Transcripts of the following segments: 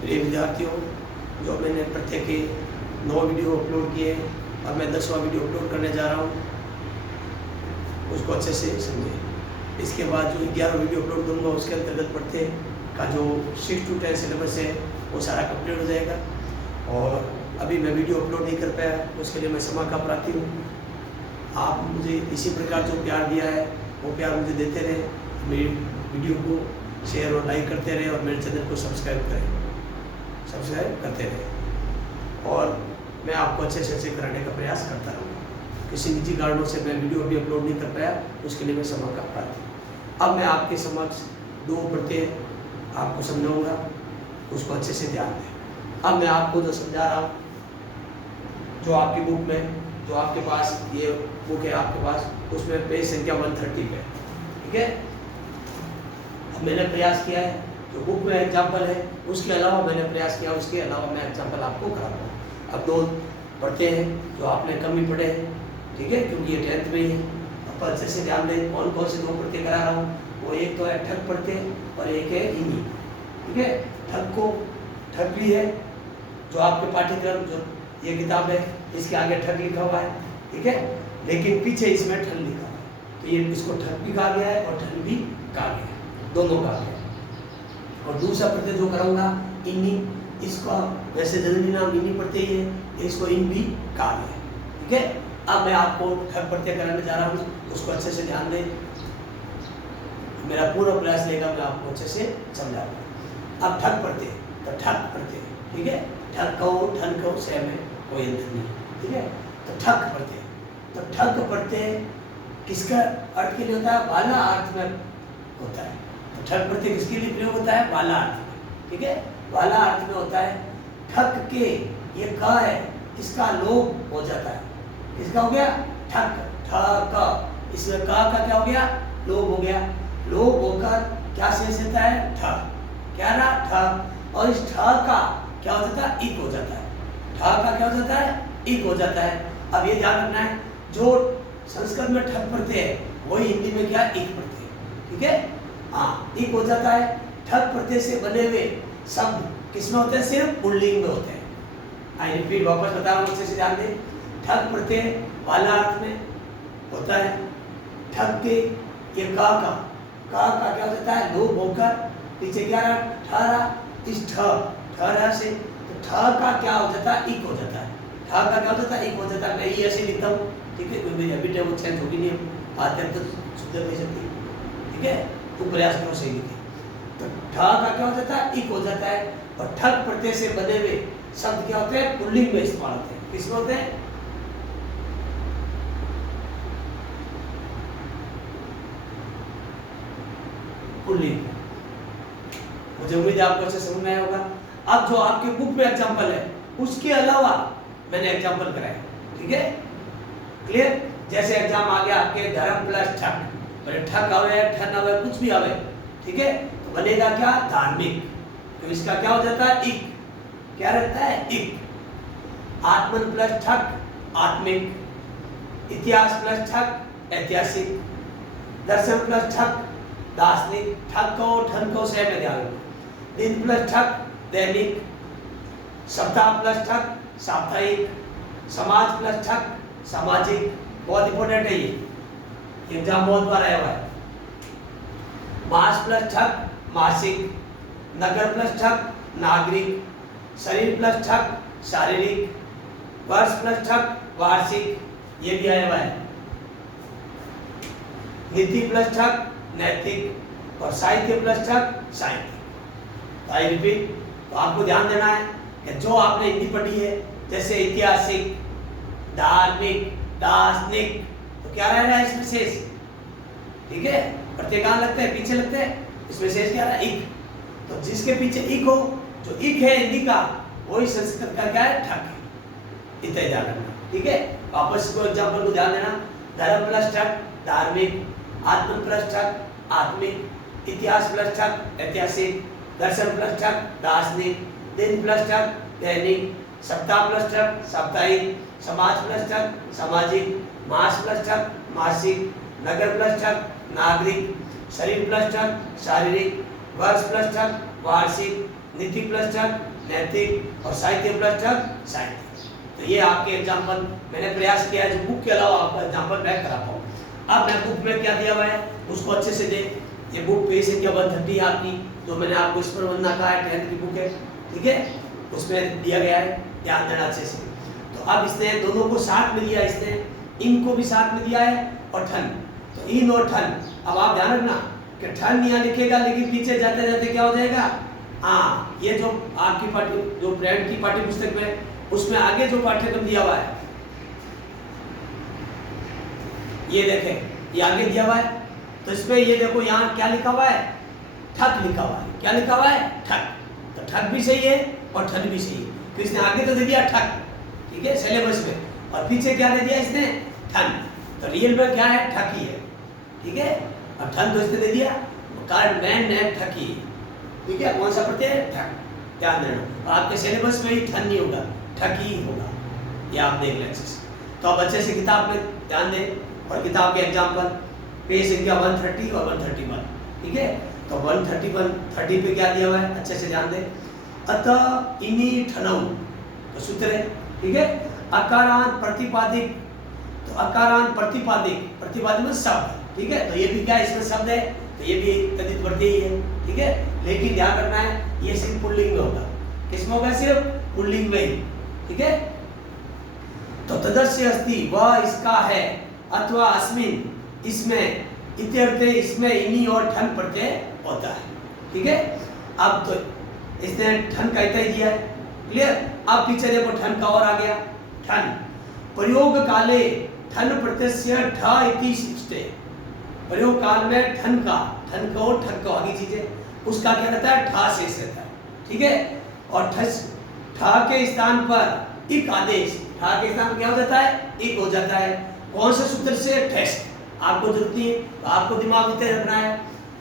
प्रिय विद्यार्थियों, जो मैंने प्रत्येक के 9 वीडियो अपलोड किए और मैं 10वां वीडियो अपलोड करने जा रहा हूँ, उसको अच्छे से समझें। इसके बाद जो 11 वीडियो अपलोड करूँगा उसके अंतर्गत पढ़ते का जो 6 to 10 सिलेबस है वो सारा कंप्लीट हो जाएगा। और अभी मैं वीडियो अपलोड नहीं कर पाया, उसके लिए मैं क्षमा का प्रार्थी हूँ। आप मुझे इसी प्रकार जो प्यार दिया है वो प्यार मुझे देते रहे, मेरी वीडियो को शेयर और लाइक करते रहे और मेरे चैनल को सब्सक्राइब करते रहे। और मैं आपको अच्छे से अच्छे कराने का प्रयास करता रहूँगा। किसी निजी कारणों से मैं वीडियो अभी अपलोड नहीं कर पाया, उसके लिए मैं क्षमा का प्रार्थी। अब मैं आपके समक्ष 2 प्रत्यय आपको समझाऊंगा, उसको अच्छे से ध्यान दें। अब मैं आपको जो समझा रहा हूँ, जो आपकी बुक में, जो आपके पास ये बुक है आपके पास, उसमें पेज संख्या 130 पे, ठीक है। अब मैंने प्रयास किया है, जो बुक में एग्जाम्पल है उसके अलावा मैंने प्रयास किया, उसके अलावा मैं एग्जाम्पल आपको कराता हूँ। अब 2 पढ़ते हैं जो आपने कम ही पढ़े हैं, ठीक है, क्योंकि ये 10th में ही है। अब अच्छे से ध्यान दें कौन कौन से 2 पढ़ते करा रहा हूँ। वो एक तो है ठग पढ़ते और एक है इन्हीं, ठीक है। ठग भी है जो आपके पाठ्यक्रम, जो ये किताब है इसके आगे ठग लिखा हुआ है, ठीक है, लेकिन पीछे इसमें ठग लिखा हुआ है, तो ये इसको ठग भी कहा गया है और ठग भी कहा गया है, दोनों कहा गया है। और दूसरा प्रत्यय जो कराऊंगा इन्हीं, इसका वैसे जरूरी नाम इन्हीं पढ़ते ही है, इसको इन भी कहा गया है, ठीक है। अब मैं आपको ठग प्रत्यय कराने जा रहा हूँ, उसको अच्छे से ध्यान दें। मेरा पूरा प्रयास लेगा, मैं आपको अच्छे से समझाऊंगा। अब ठग प्रत्यय, तो ठग प्रत्यय, ठीक है, ठग कहो ठन कहो से में कोई अंतर नहीं, ठीक है। तो ठग प्रत्यय, तो ठग प्रत्यय किसका अर्थ के लिए होता है? वाला अर्थ में होता है। तो ठग प्रत्यय किसके लिए प्रयोग होता है? वाला अर्थ में, ठीक है, वाला अर्थ में होता है। ठग के, ये क है, इसका लोप हो जाता है। इसका हो गया ठग, ठग, इसमें का क्या हो गया? लोप हो गया। लोप होकर क्या शेष रहता है? ठग, क्या रहा? ठग। और इस ठग का क्या हो जाता है? इक हो जाता है। ठग का क्या हो जाता है? इक हो जाता है। अब ये ध्यान रखना है, जो संस्कृत में ठग प्रत्यय है वही हिंदी में क्या? इक प्रत्यय, ठीक है। हाँ, इक हो जाता है। ठग प्रत्यय से बने हुए शब्द किसमें होते हैं? सिर्फ पुल्लिंग में होते हैं। आई रिपीट, वापस बता रहा हूँ, अच्छे से ध्यान दें। ठग प्रत्यय वाला अर्थ में होता है। ठग के ये का क्या हो जाता है? लोप होकर पीछे क्या रहा? ठहरा। इस ठहरा से तो ठ का क्या हो जाता है? इक हो जाता है। ठ का क्या हो जाता है? इक हो जाता है। मैं ये ऐसे लिखता हूँ, ठीक है, क्योंकि मेरी अभी टेबल चेंज होगी नहीं, आते तो सुधर नहीं सकती, ठीक है। तो प्रयास करो सही लिखे। तो ठ का क्या हो जाता है? इक हो जाता है। और ठग प्रत्यय से बने हुए शब्द क्या होते हैं? पुल्लिंग में इस्तेमाल होते हैं। किसमें होते हैं? पुल्लिंग। मुझे उम्मीद है आपको अच्छे समझ में आया होगा। अब जो आपके बुक में एग्जांपल है उसके अलावा मैंने एग्जांपल कराए, ठीक है, क्लियर। जैसे एग्जाम आ गया आपके धर्म प्लस ठग, बड़े ठग आवे ठन आवे कुछ भी आवे, ठीक है, तो बनेगा क्या? धार्मिक। तो इसका क्या हो जाता है? इक, क्या रहता है? इक। आत्मन प्लस ठग, आत्मिक। इतिहास प्लस ठग, ऐतिहासिक। दर्शन प्लस ठग, दार्शनिक। ठग को ठन को से में ध्यान रखो। दिन प्लस ठग, दैनिक। सप्ताह प्लस ठग, साप्ताहिक। समाज प्लस ठग, सामाजिक। बहुत इंपॉर्टेंट है ये, एग्जाम बहुत बार आया हुआ है। मास प्लस ठग, मासिक। नगर प्लस ठग, नागरिक। शरीर प्लस ठग, शारीरिक। वर्ष प्लस ठग, वार्षिक, ये भी आया हुआ है। नीति प्लस ठग, नैतिक। और साहित्य प्लस ठग, साहित्यिक। आई रिपीट, तो आपको ध्यान देना है कि जो आपने हिंदी पढ़ी है, जैसे ऐतिहासिक, धार्मिक, दार्शनिक, तो क्या रह रहा है इसमें? शेष, ठीक है। प्रत्यय कहाँ लगते हैं? पीछे लगते हैं। इसमें शेष क्या रहा है? इक। तो जिसके पीछे इक हो, जो इक है हिंदी का, वही संस्कृत का क्या है? ठग है। इतना ध्यान रखना, ठीक है। वापस को एग्जाम्पल को ध्यान देना। धर्म प्लस ठग, धार्मिक। आत्मन प्लस ठग, आत्मिक। इतिहास प्लस ठग, ऐतिहासिक। दर्शन प्लस ठग, दार्शनिक। दिन प्लस ठग, दैनिक। सप्ताह प्लस ठग, साप्ताहिक। समाज प्लस ठग, सामाजिक। मास प्लस ठग, मासिक। नगर प्लस ठग, नागरिक। शरीर प्लस ठग, शारीरिक। वर्ष प्लस ठग, वार्षिक। नीति प्लस ठग नैतिक, और साहित्य प्लस ठग साहित्य। तो ये आपके एग्जाम्पल मैंने प्रयास किया है जो बुक के अलावा आपका एग्जाम्पल मैं करा पाऊँ। अब मैं बुक में क्या दिया हुआ है उसको अच्छे से देख। ये बुक पेज संख्या 130 आपकी, जो मैंने आपको इस पर बनना कहा है, 10th की बुक है, ठीक है, उसमें दिया गया है, ध्यान देना अच्छे से। तो अब इसने दोनों को साथ में दिया, इसने इन को भी साथ में दिया है और ठन, तो इन और ठन। अब आप ध्यान रखना कि ठन यहाँ लिखेगा लेकिन पीछे जाते जाते क्या हो जाएगा, हाँ ये जो आपकी पाठ्य जो ब्रांड की पाठ्य पुस्तक में उसमें आगे जो पाठ्यक्रम दिया हुआ है, ये देखें ये आगे दिया हुआ है, तो इसमें ये देखो यहाँ क्या लिखा हुआ है, ठग लिखा हुआ है। क्या लिखा हुआ है, ठग। तो ठग भी सही है और ठन भी सही है, तो इसने आगे तो दे दिया ठग, ठीक है, सिलेबस में, और पीछे क्या दे दिया इसने, ठन। तो रियल में क्या है, ठग ही है, ठीक है, और ठन तो इसने दे दिया, कारण मैन ने ठग ही, ठीक है, कौन सा प्रत्यय है, ठग। ध्यान देना आपके सिलेबस में ही ठन नहीं होगा, ठग ही होगा, ये आप देख लें अच्छे से। तो अब अच्छे से किताब में ध्यान दें और किताब के एग्जाम्पल पेज संख्या 130 और 131, ठीक है। तो 131 30 पे क्या दिया हुआ है, अच्छे से ध्यान दें। अतः इन्हीं ठनऊ, तो सूत्र है, ठीक है, अकारांत प्रतिपादिक, तो अकारांत प्रतिपादिक, प्रतिपादिक में शब्द, ठीक है, तो ये भी क्या है, इसमें शब्द है, तो ये भी तद्धित प्रत्यय ही है, ठीक है, लेकिन ध्यान रखना है ये सिर्फ पुल्लिंग में होगा। किसमें होगा, सिर्फ पुल्लिंग में ही, ठीक है। तो तदस्य अस्ति, वह इसका है, अथवा अस्मिन, इसमें, इत्यर्थे, इसमें इन्हीं और ठन प्रत्यय होता है, ठीक है। अब तो इसने ठन का इतना ही दिया है, क्लियर। अब पीछे देखो ठन का और आ गया, ठन प्रयोग काले ठन प्रत्यय ठ इति शिष्टे, प्रयोग काल में ठन का और ठन का आगे चीजें उसका क्या रहता है, ठा शेष रहता है, ठीक है। और ठा के स्थान पर इक आदेश, ठा के स्थान पर क्या हो जाता है, इक हो जाता है। कौन से सूत्र से, ठेस। आपको जरूरत नहीं है तो आपको दिमाग में रखना है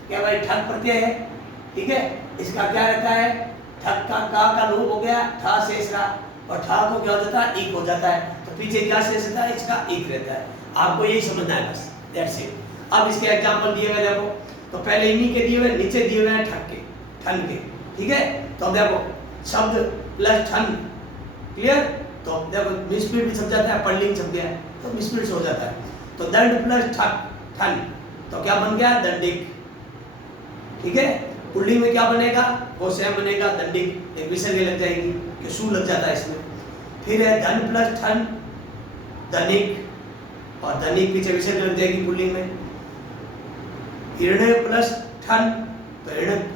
क्या भाई, ठग प्रत्यय है, ठीक है, इसका क्या रहता है, ठग का लोप हो गया, ठा शेष रहा, और ठा को क्या हो जाता है, इक हो जाता है, तो पीछे क्या शेष रहता है, इसका इक रहता है। आपको यही समझना है बस, दैट्स इट। अब इसके एग्जांपल दिए हुए देखो, तो पहले इन्हीं के दिए हुए, नीचे दिए हुए हैं ठग के, ठन के, ठीक है। तो देखो शब्द प्लस ठन, क्लियर। तो देखो मिसप्रिंट भी समझ जाता है, पुल्लिंग समझ गया है तो मिसप्रिंट हो जाता है। तो दंड प्लस ठग ठन, तो क्या बन गया, दंडिक, ठीक है। पुल्लिंग में क्या बनेगा, वो सेम बनेगा, दंडिक, एक विसर्ग लग जाएगी कि सू लग जाता है इसमें। फिर है धन प्लस ठन, धनिक, और धनिक पीछे विसर्ग लग जाएगी पुल्लिंग में। हिरण्य प्लस ठन, तो हिरण्य,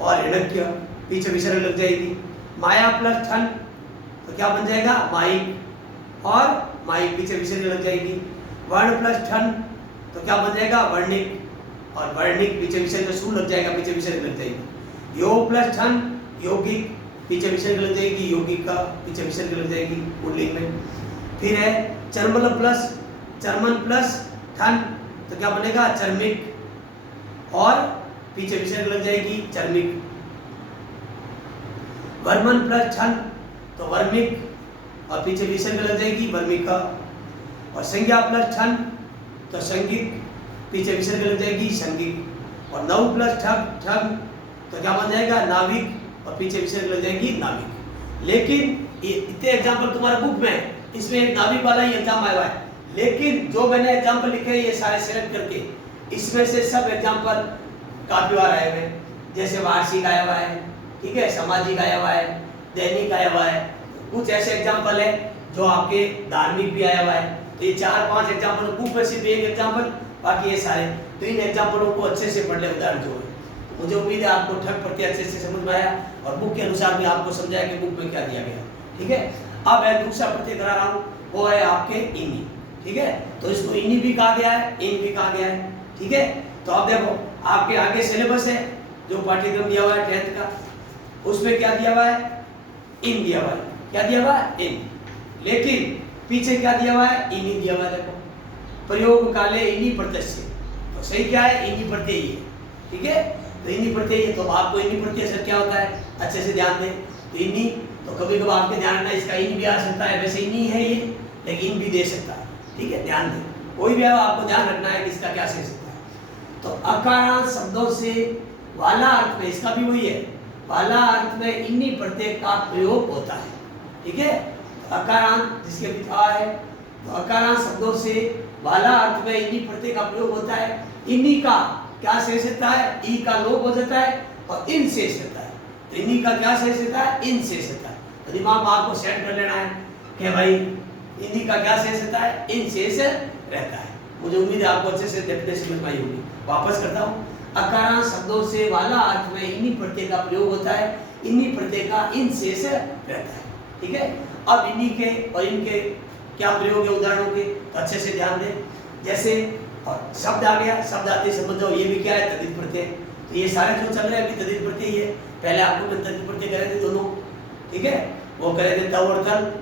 और हिरण्य पीछे विसर्ग लग जाएगी। माया प्लस ठन, तो क्या बन जाएगा, माइक, और माइक पीछे विसर्ग लग जाएगी। वर्ण प्लस ठन, तो क्या बन जाएगा, वर्णिक, और वर्णिक पीछे विसर्ग सू लग जाएगा, पीछे विसर्ग लग जाएगी। योग प्लस ठन, यौगिक, पीछे विसर्ग लग जाएगी, यौगिक का पीछे विसर्ग लग जाएगी पुल्लिंग में। फिर है चर्मल प्लस चर्मन प्लस ठन, तो क्या बनेगा, चर्मिक, और पीछे विसर्ग लग जाएगी, चर्मिक। वर्मन प्लस ठन, तो वर्मिक, और पीछे विसर्ग लग जाएगी, वर्मिका। और संज्ञा प्लस ठन, तो संगिक, पीछे विसर्ग लग जाएगी, संगिक। और नव प्लस ठग ठग, तो क्या बन जाएगा, नाविक, और पीछे विसर्ग लग जाएगी, नाविक। लेकिन इतने एग्जाम्पल तुम्हारे बुक में, इसमें एक नाविक वाला ही एग्जाम आया हुआ है, लेकिन जो मैंने एग्जाम्पल लिखे हैं ये सारे सेलेक्ट करके, इसमें से सब एग्जाम्पल काफी बार आए हुए, जैसे वार्षिक आया हुआ है, ठीक है, सामाजिक आया हुआ है, दैनिक आया हुआ है, कुछ ऐसे एग्जाम्पल है जो आपके धार्मिक भी आया हुआ है। तो ये 4-5 एग्जाम्पल बुक में सिर्फ एक एग्जाम्पल, बाकी ये सारे। तो इन एग्जाम्पलों को अच्छे से पढ़ ले, उदाहरण जो है। तो मुझे उम्मीद है आपको ठग प्रत्यय अच्छे से समझ में आया, और बुक के अनुसार भी आपको समझाया कि बुक में क्या दिया गया, ठीक है। अब मैं दूसरा प्रत्यय करा रहा हूँ, वो है आपके इनी, ठीक है। तो इसको इनी भी कहा गया है, इन भी कहा गया है, ठीक है। तो अब देखो आपके आगे सिलेबस है जो पाठ्यक्रम दिया हुआ है 10th का, उसमें क्या दिया हुआ है, इन दिया हुआ है। क्या दिया हुआ है, इन। लेकिन पीछे क्या दिया हुआ है, इनी दिया हुआ है। देखो प्रयोग काले इनी प्रत्यय, तो सही क्या है, इनी प्रत्यय ही है, ठीक है। तो इनी प्रत्यय है, तो आपको इनी प्रत्यय से क्या होता है, अच्छे से ध्यान दें। तो इनी, तो कभी कभी आपके ध्यान रखना, इसका इन भी आ सकता है, वैसे इनी है ये, लेकिन इन भी दे सकता है, ठीक है, ध्यान दें। कोई भी आपको ध्यान रखना है कि इसका क्या से सकता है। तो अकारांत शब्दों से वाला अर्थ में इसका भी वही है, वाला अर्थ में इन्हीं प्रत्यय का प्रयोग होता है। ठीक है, अकारांत जिसके भी आ है, तो अकारांत शब्दों से वाला अर्थ में इन्हीं प्रत्यय का प्रयोग होता है। इन्हीं का क्या शेष रहता है? ई का लोप हो जाता है और इन शेष रहता है। तो इन्हीं का क्या शेष रहता है? इन शेष रहता है। तो दिमाग में आपको सेट कर लेना है कि भाई इन्हीं का क्या शेष रहता है? इन शेष रहता है। मुझे उम्मीद है आपको अच्छे से डेफिनेशन समझ में आई होगी। वापस करता हूँ, अकारांत शब्दों से वाला अर्थ में इन्हीं प्रत्यय का प्रयोग होता है, इन्हीं प्रत्यय का इन शेष रहता है। ठीक है, अब इन्हीं के और इनके क्या प्रयोग है उदाहरणों के, तो अच्छे से ध्यान दें। जैसे और शब्द आ गया, शब्द आते ही समझ जाओ ये भी क्या है? तद्धित प्रत्यय। तो ये सारे जो चल रहे हैं अभी तद्धित प्रत्यय ही है। पहले आपको मैं तद्धित प्रत्यय करे थे दोनों, ठीक है, वो करे थे तव और तल,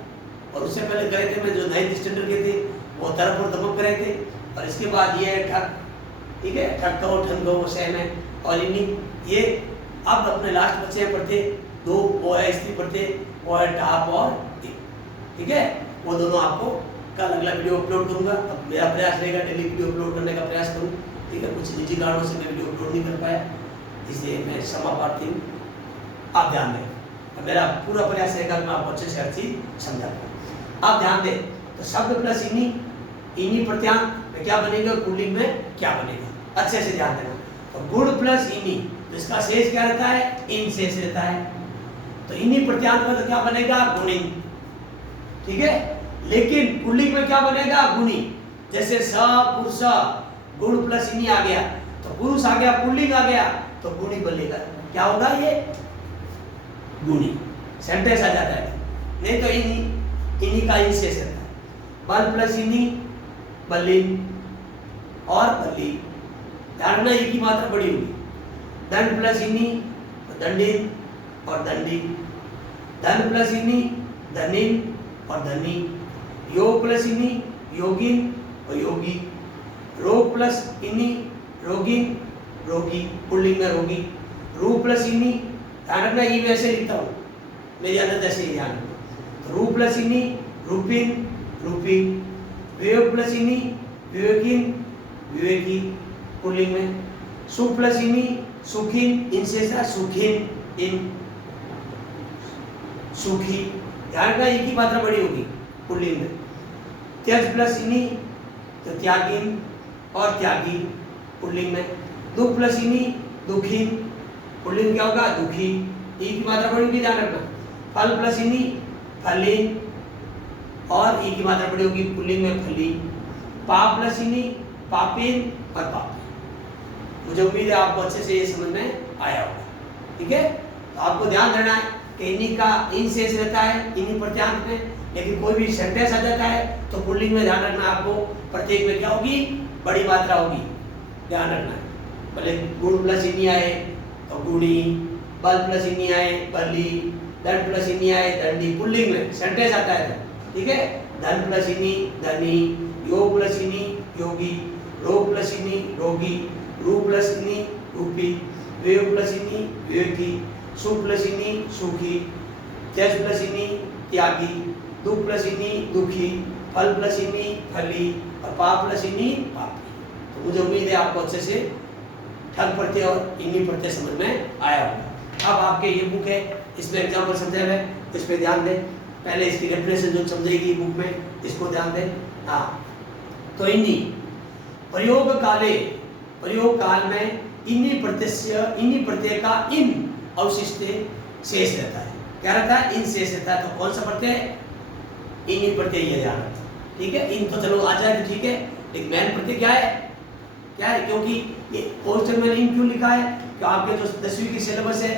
और उससे पहले करे थे मैं जो 9th स्टैंडर्ड के थे वो तरफ और दमक करे थे, और इसके बाद ये है ठक। ठीक है, ठक कहो ठन कहो वो सेम है। और इन्हीं ये अब अपने लास्ट बचे हैं प्रत्यय दो, वो है स्त्री प्रत्यय, वो है टाप और टी। ठीक है, वो दोनों आपको कल अगला वीडियो अपलोड करूंगा। अब मेरा प्रयास रहेगा डेली वीडियो अपलोड करने का प्रयास करूँ। ठीक है, कुछ निजी कारणों से मैं वीडियो अपलोड नहीं कर पाया, इसलिए मैं क्षमा प्रार्थी हूँ। आप ध्यान दें, मेरा पूरा प्रयास रहेगा कि मैं आपको अच्छे से हर चीज समझा पाऊँ। आप ध्यान दें, तो शब्द प्लस इन्हीं, इन्हीं प्रत्यांत में क्या बनेगा और पुल्लिंग में क्या बनेगा, अच्छे से ध्यान देना। तो गुण प्लस इन्हीं, तो इसका शेष क्या रहता है? इन शेष रहता है। तो इन्हीं प्रत्यांत में तो क्या बनेगा? गुणिन। ठीक है, लेकिन पुल्लिंग में क्या बनेगा? गुणी। जैसे स पुरुष, गुण प्लस इन्हीं आ गया, तो पुरुष आ गया, पुल्लिंग आ गया, तो गुणी बनेगा। क्या होगा? ये गुणी सेंटेंस आ जाता है। नहीं तो इन्हीं, इन्हीं का इन शेष रहता है। बल प्लस इन्हीं, बल्लिंग और बल्ली। ध्यान रखना एक ही मात्रा बड़ी होगी। दंड प्लस इन्हीं, दंडिन और दंडी। धन प्लस इन्हीं, धनिन और धनी। योग प्लस इन्हीं, योगिन और योगी। रोग प्लस इन्हीं, रोगिन रोगी, पुल्लिंग में रोगी। रू प्लस इन्हीं, ध्यान रखना ये वैसे लिखता हूँ, मेरी आदत ऐसे ही ध्यान रखना। रू प्लस इन्हीं, रूपिन रूपी। विवेक प्लस इन्हीं, विवेकिन विवेकी, पुल्लिंग में। सुख प्लस इन्हीं, सुखिन, इनसे सुखिन इन सुखी। ध्यान रखना एक ही मात्रा बड़ी होगी पुल्लिंग में। त्यज प्लस इन्हीं, तो त्यागिन और त्यागी, पुल्लिंग में। दुख प्लस इन्हीं, दुखिन, पुल्लिंग क्या होगा? दुखी, एक की मात्रा बड़ी होगी, ध्यान रखना। फल प्लस इन्हीं, फलिन और एक की मात्रा बड़ी होगी, पुल्लिंग में फली। पाप प्लस इन्हीं, पापिन और पापी। मुझे उम्मीद है आपको अच्छे से ये समझ में आया होगा। ठीक है, तो आपको ध्यान देना है कि इन्हीं का इन शेष रहता है इन्हीं प्रत्यांत में, लेकिन कोई भी सेंटेंस आ जाता है तो पुल्लिंग में ध्यान रखना आपको प्रत्येक में क्या होगी? बड़ी मात्रा होगी, ध्यान रखना है। भले गुण प्लस इन्हीं आए तो गुणी, बल प्लस इन्हीं आए बली, दंड प्लस इन्हीं आए दंडी, पुल्लिंग में सेंटेंस आता है। ठीक है, धन प्लस इन्हीं, धनी। योग प्लस इन्हीं, योगी। रोग प्लस इन्हीं, रोगी। रूप प्लस इन्हीं, रूपी। विवेक प्लस इन्हीं, विवेकी। सुख प्लस इन्हीं, सुखी। त्यज प्लस इन्हीं, त्यागी। दुख प्लस इन्हीं, दुखी। फल प्लस इन्हीं, फली। और पाप प्लस इन्हीं, पापी। तो मुझे उम्मीद है आपको अच्छे से ठग प्रत्यय और इन्हीं प्रत्यय समझ में आया होगा। अब आपके ये बुक है, इसमें एग्जाम्पल समझे हुए, इस पर ध्यान दें। पहले इसकी डेफिनेशन जो समझेगी बुक में, इसको ध्यान दें। हाँ, तो इन्हीं प्रयोग काले, प्रयोग काल में इन्हीं प्रत्यय का इन अवशिष्ट शेष रहता है। क्या रहता है? इन शेष रहता है। तो कौन सा प्रत्यय? इन्हीं प्रत्यय, ये ध्यान रखना। ठीक है, इन तो चलो आ जाए तो ठीक है, लेकिन मेन प्रत्यय क्या है? क्या है? क्योंकि ये पोस्टर में इन क्यों लिखा है? कि आपके जो 10वीं की सिलेबस है,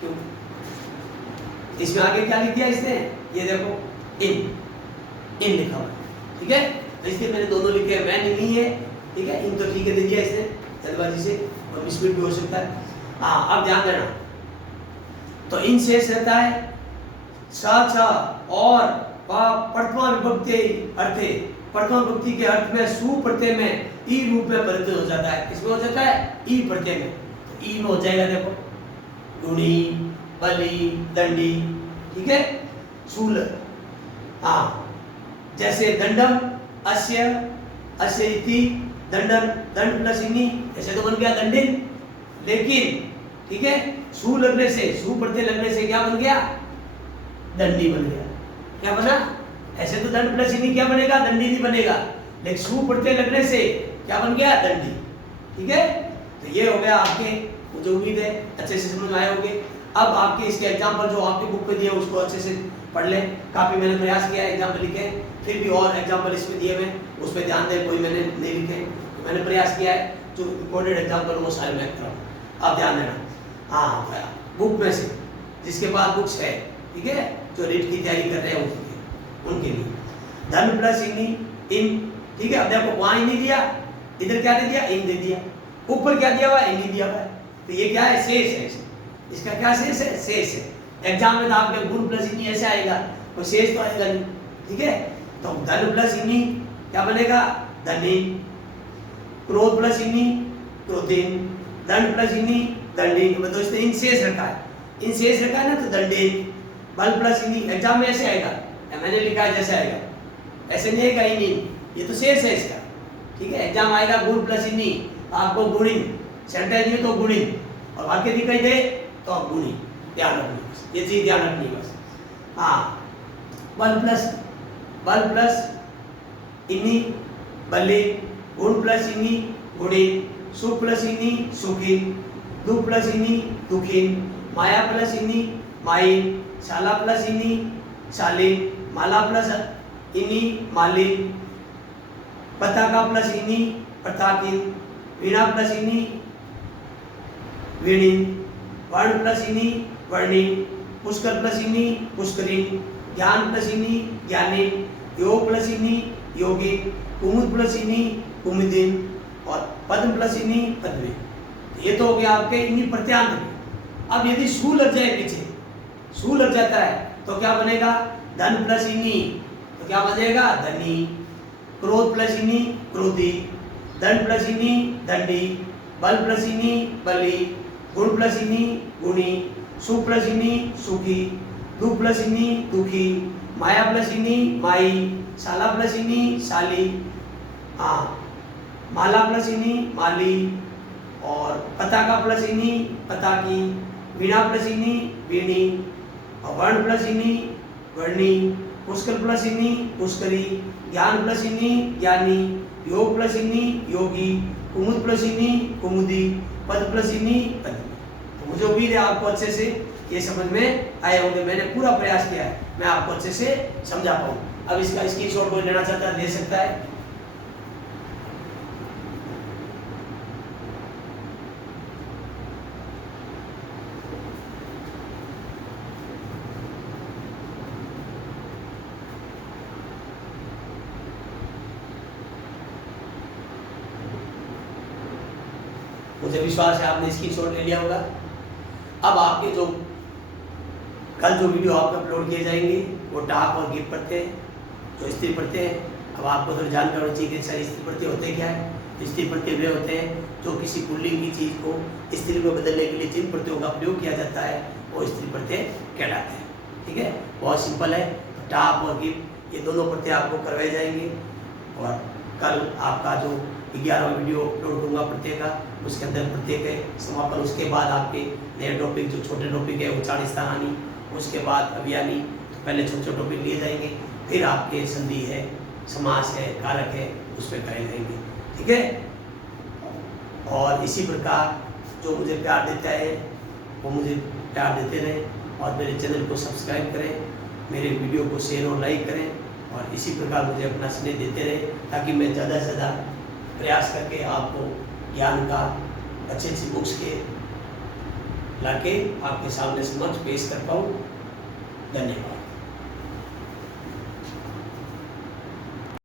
क्यों इसमें आगे क्या लिख दिया इसने? ये देखो इन लिखा हुआ। ठीक है, तो इसलिए मैंने दोनों लिखे हैं, मैन नहीं है। ठीक है, इन तो ठीक है दे दिया इसने जल्दबाजी से, और मिसप्रिंट भी हो सकता है। हाँ, अब ध्यान देना, तो इन शेष रहता है स छ और प्रथमा विभक्ति अर्थे, प्रथमा विभक्ति के अर्थ में सु प्रत्यय में ई रूप में परिवर्तित हो जाता है। किसमें हो जाता है? ई प्रत्यय में। तो ई में हो जाएगा, देखो गुणी, बली, दंडी। ठीक है, शूल। हाँ, जैसे दंडम अस्य, अस्य इति दंडन, दंड प्लस इन्हीं, ऐसे तो बन गया दंडिन। लेकिन ठीक है। सू लगने से, सू प्रत्यय लगने से क्या बन गया? दंडी बन गया। क्या बना? ऐसे तो दंड प्लस इनी क्या बनेगा? दंडी नहीं बनेगा, लेकिन सू प्रत्यय लगने से क्या बन गया? दंडी। ठीक है, तो ये हो गया आपके, मुझे उम्मीद है अच्छे से समझ में आए होंगे। अब आपके इसके एग्जाम्पल जो आपकी बुक पे दिए उसको अच्छे से पढ़ लें। काफ़ी मैंने प्रयास किया है एग्जाम्पल लिखे, फिर भी और एग्जाम्पल इसमें दिए हुए उस पर ध्यान दें, कोई मैंने नहीं लिखे, तो मैंने प्रयास किया है जो इम्पोर्टेंट एग्जाम्पल वो सारे मैं कराऊँ, आप ध्यान देना। हाँ, बुक में से जिसके पास बुक्स है, ठीक है, जो रीड की तैयारी कर रहे हैं उनके लिए धन प्लस इनी इन, ठीक है। अब देखो वहाँ इनी दिया, इधर क्या दे दिया? इन दे दिया, ऊपर क्या दिया हुआ? इनी दिया हुआ है, तो ये क्या है? शेष है। इसका क्या शेष है? शेष है। एग्जाम में तो आपके गुण प्लस इनी ऐसे आएगा, तो शेष तो आएगा नहीं, ठीक है। तो धन प्लस इनी क्या बनेगा? धनी। क्रोध प्लस इनी क्रोधिन। दंड प्लस इनी दंडी। तो इसने इन शेष रखा है, इन शेष रखा है ना, तो दंडी। बल प्लस इनी एग्जाम में ऐसे आएगा, मैंने लिखा है जैसे आएगा, ऐसे नहीं आएगा इनी, ये तो शेष है इसका, ठीक है। एग्जाम आएगा गुण प्लस इनी, आपको गुणिन, सेंटेंस में तो गुणिन, और वाक्य दिखाई दे तो आप गुणी, ध्यान रखनी बस, ये चीज ध्यान रखनी बस। हाँ, बल प्लस इनी बल्ले, गुण प्लस इनी गुणी, सुख प्लस इनी सुखी, दुख प्लस इनी दुखीन, माया प्लस इनी माई, शाला प्लस इनी शालीन, माला प्लस इनी मालिन, पताका प्लस इनी पताकिन, वीणा प्लस इनी वीणिन, वर्ण प्लस इनी वर्णिन, पुष्कर प्लस इनी पुष्करिन, ज्ञान प्लस इनी ज्ञानिन, योग प्लस इनी योगिन, कुमुद प्लस इनी कुमुदिन, और पद्म प्लस इनी पद्मिन। ये तो हो गया आपके इन्हीं प्रत्यांत। अब यदि सू लग जाए पीछे, सू लग जाता है तो क्या बनेगा? धन प्लस इनी, तो क्या बनेगा? धनी। क्रोध प्लस इनी क्रोधी, दंड प्लस इनी दंडी, बल प्लस इनी बली, गुण प्लस इनी गुणी, सुख प्लस इनी सुखी, दुख प्लस इनी दुखी, माया प्लस इनी माई, शाला प्लस इनी शाली, हाँ, माला प्लस इनी माली, और पताका प्लस इनी पताकी, वीणा प्लस इनी वीणी, और वर्ण प्लस इनी वर्णी, पुष्कर प्लस इनी पुष्करी, ज्ञान प्लस इनी ज्ञानी, योग प्लस इनी योगी, कुमुद प्लस इनी कुमुदी, पद प्लस इनी पद्मी। तो मुझे उम्मीद है आपको अच्छे से ये समझ में आए होंगे। मैंने पूरा प्रयास किया है मैं आपको अच्छे से समझा पाऊँ। अब इसका स्क्रीनशॉट कोई लेना चाहता है ले सकता है। मुझे विश्वास है आपने स्क्रीनशॉट ले लिया होगा। अब आपके जो कल जो वीडियो आप अपलोड किए जाएंगे वो टाप और गिप प्रत्यय जो स्त्री प्रत्यय हैं। अब आपको तो जानकारी होनी चाहिए कि सारी स्त्री प्रत्यय होते क्या है। स्त्री प्रत्यय वे होते हैं जो किसी पुल्लिंग की चीज़ को स्त्री में बदलने के लिए जिन प्रत्ययों का प्रयोग किया जाता है वो स्त्री प्रत्यय कहलाते हैं। ठीक है, बहुत सिंपल है। तो टाप और गिप ये दोनों प्रत्यय आपको करवाए जाएंगे। और कल आपका जो 11वां वीडियो अपलोड करूँगा प्रत्यय का, उसके अंदर प्रत्यय के समापन, उसके बाद आपके नए टॉपिक जो छोटे टॉपिक है उच्चारण स्थानानी, उसके बाद अभियानी, तो पहले छोटे छोटे टॉपिक लिए जाएंगे, फिर आपके संधि है, समास है, कारक है, उस पर करे जाएंगे। ठीक है, और इसी प्रकार जो मुझे प्यार देता है वो मुझे प्यार देते रहें और मेरे चैनल को सब्सक्राइब करें, मेरे वीडियो को शेयर और लाइक करें, और इसी प्रकार मुझे अपना स्नेह देते रहें ताकि मैं ज़्यादा से ज़्यादा प्रयास करके आपको ज्ञान का अच्छी अच्छी बुक्स के लाके आपके सामने समक्ष पेश कर पाऊँ। धन्यवाद।